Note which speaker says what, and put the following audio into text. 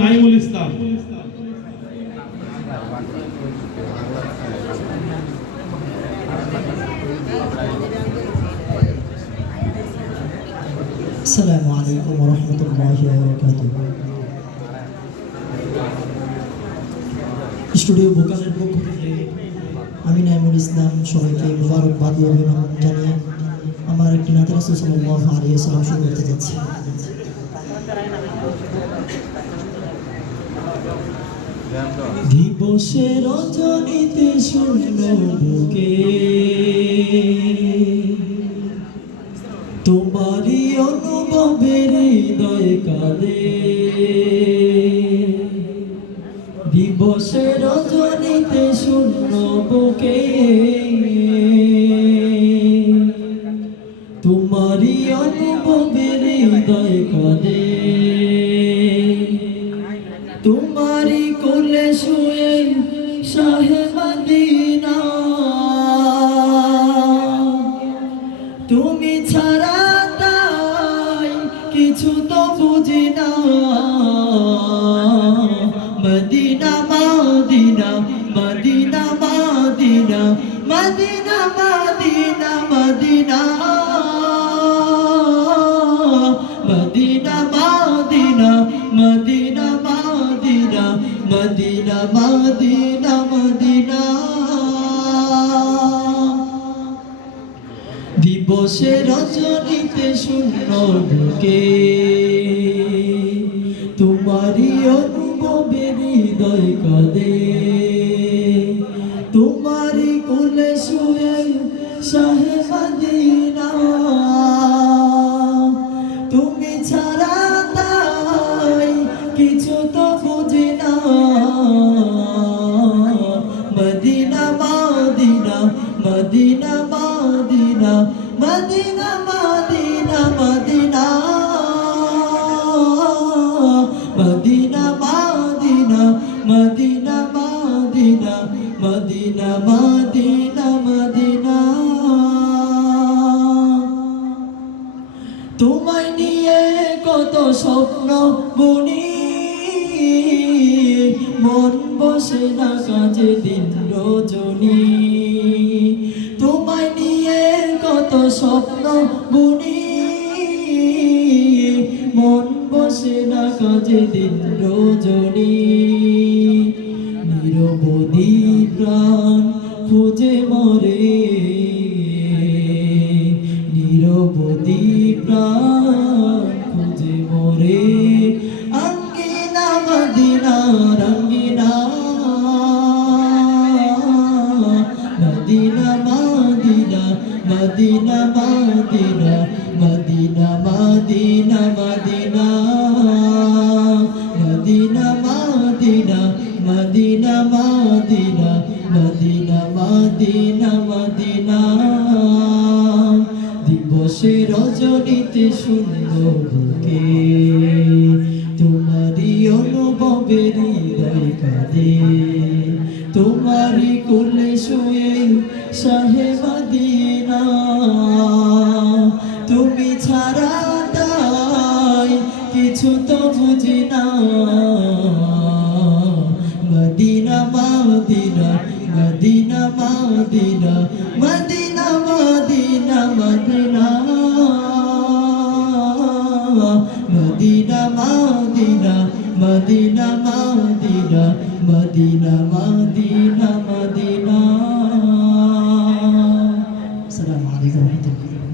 Speaker 1: নাইমুল ইসলাম
Speaker 2: السلام عليكم ورحمة الله وبركاته studio বোকালের পক্ষ থেকে আমি নাইমুল ইসলাম সবাইকে মুবারকবাদ ও অভিনন্দন জানিয়ে আমার একটি নাতের রাসূল সাল্লাল্লাহু আলাইহি ওয়াসাল্লাম শুরু করতে যাচ্ছি দিবসে রজনীতে শূন্য বুকে। তোমারই অনুভবের হৃদয় কাঁদে। দিবসে রজনীতে শূন্য বুকে। তোমারই অনুভবের হৃদয় কাঁদে। তোমারি কোলে শুয়ে শাহেবাদিনা তুমি ছাড়া তাই কিছু তো বুঝি না। Medina, Madina Medina Madina Medina Madina, Medina. Medina Medina Medina. দিবসে রজনীতে শূন্য ঢুকে। তোমারই অনুভবের হৃদয় কাঁদে। তোমারই কোলে শুয়ে শাহে মদিনা। তুমি ছাড়া Madina Medina Madina Medina Madina Medina Medina Madina Medina Madina Medina Madina Medina তোমায় নিয়ে কত স্বপ্ন বুনি মন বসে না কাজে দিন রজনী। তোমায় নিয়ে কত স্বপ্ন বুনি। মন বসে না কাজে দিন রজনী। নিরবধি প্রাণ খুঁজে Medina Medina Medina Medina Medina Medina Medina Medina Medina Medina Medina Medina দিবসে রজনীতে সুন্দর বুকে তোমারই অনুভবের হৃদয় কাঁদে তোমারই কোলে শুয়ে শাহে ছাড়া তাই কিছু তো বুঝি না Medina Medina Medina Medina Medina Medina Medina Medina Medina Medina Medina Medina Medina